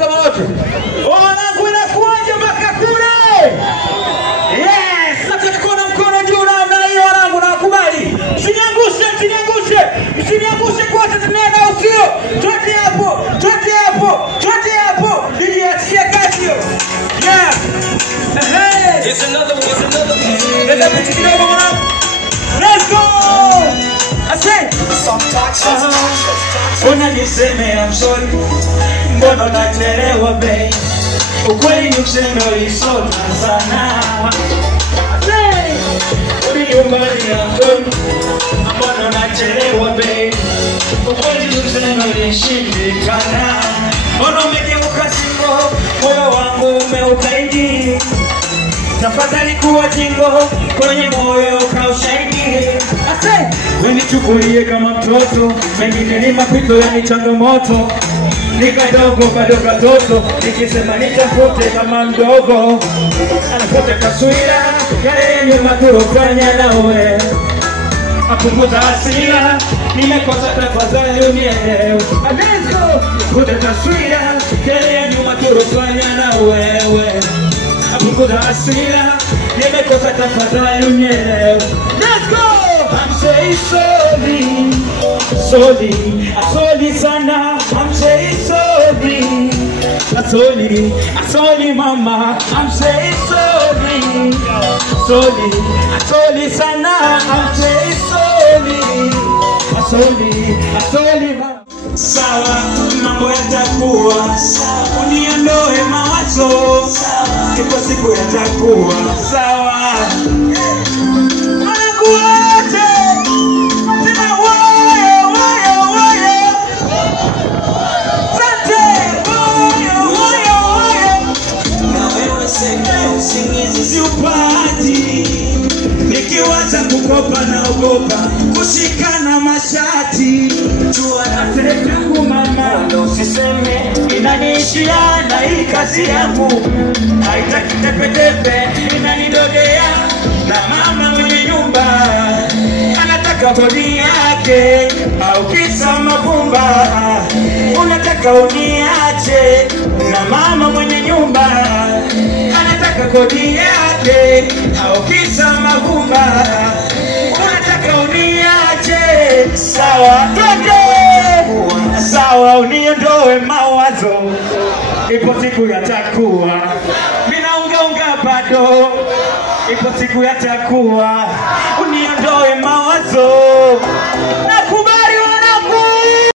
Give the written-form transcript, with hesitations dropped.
kama wote. Wanangu inakuaje mpaka kule? Yes, nataka kuona mkono juu na hiyo wanangu nakubali. Msiniangushe kwa tunaenda usio. Twende hapo. Ili atie kazi hiyo. Yeah. Hey. It's another Let me take it over now. Let's go. I say unaniseme I'm sorry. Mbona nachelewa babe? Ukweli niseme ulisoma sana. Uliumbali yangu. Mbona nachelewa babe? Ukweli niseme ulishindikana. Mbona umegeuka singo? Moyo wangu umeukaidi. Tafadhali kuwa jingo kwenye moyo kaushahidi. Unichukulie kama mtoto, mengine ni mapito yani changamoto. Nikadogo bado katoto, nikisema nitafute kama mdogo. Anafuta taswira, yale nyuma tulofanya nawe. Apunguza hasira, nimekosa tafadhali unielewe. Futa taswira, yale nyuma tulofanya na wewe. Apunguza hasira, nimekosa tafadhali unielewe. Let's go! I'm saying sorry sana. I'm saying sorry mama. I'm saying sorry sana. I'm saying sorry mama. Sawa, mambo yatakuwa sawa. Uniondoe mawazo sawa. Ipo siku yatakuwa sawa. Nikiwaza kukopa na ogopa kushikana mashati. Jua na sekungu mama usiseme inaniishia na hii kazi yangu. Haitaki tepetepe inanidodea. Na mama mwenye nyumba anataka bodi yake au kisa mavumba. Unataka uniache. Na mama mwenye nyumba anataka kodi yake au kisa mavumba. Unataka uniache. Sawa twende. Sawa uniondoe mawazo. Ipo siku yatakuwa. Mina unga bado. Ipo siku yatakuwa. Uniondoe mawazo.